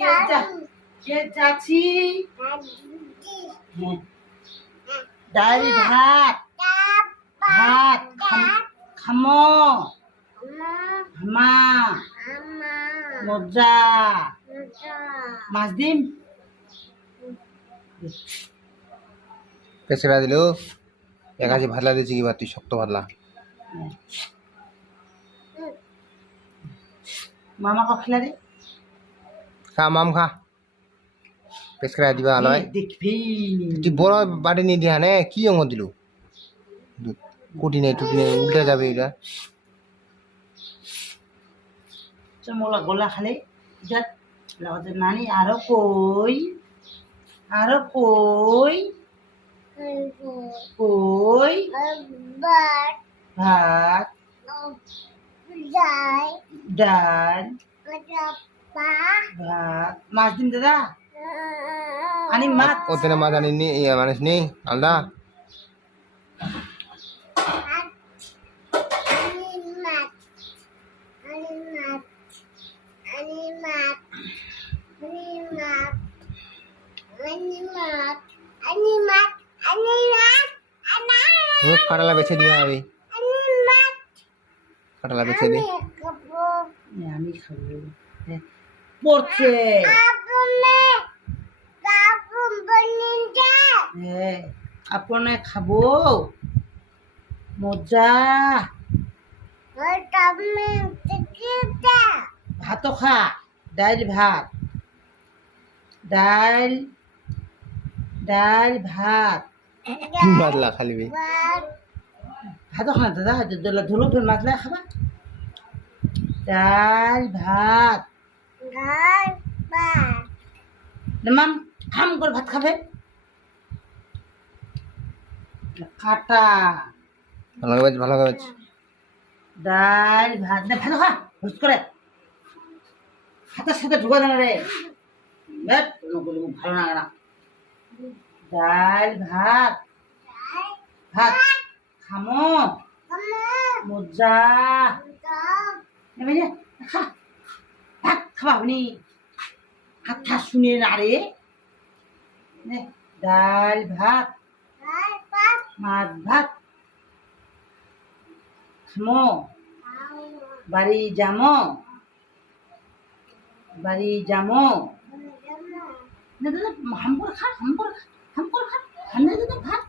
কে যাচ্ছি ডাল ভাত ভাত খামো হামা মজা মাছ দিম পেছরা দিল একাজি ভাতলা দিয়েছি কি তুই শক্ত ভাতলা মামাকে খেলা দে খা মাম খা পেছরা দিবা আলয় দেখবি তুই বড় বাড়ি নিয়ে দিয়া নে কি অঙ্গ দিল কুটি নেই টুটি নেই উল্টে যাবে এটা চমলা গোলা খালে যাত লগতে নানি আরো কই কই ভাত ডাল ভাত মাছ দিন দাদা আনি মাছ ওখানে মাছ আনি নি মানুষ নেই আলাদা কাটালা বেছে দিয়া হবে কাটালা বেছে দে আমি খাবো পড়ছে আপনে খাবো মজা ভাতও খা ডাল ভাত ডাল ভাত মাতলা খালি বে ভাতও খা দাদা ধুলো ফের মাছলা খাবা ডাল ভাত মাম খাম করে ভাত খাবে কাটা ভালো কাজ ডাল ভাত না ভালো খা হুস করে হাতের সাথে ঢুকা দেন রে ভালো লাগে না ডাল ভাত ভাত খামো মজা খা ভাত খাবা আপনি হাত ঠাস শুনে না রে ডাল ভাত মাছ ভাত খামো বাড়ি যামো না দাদা হাম করে খা হাম করে খা হাম না দাদা ভাত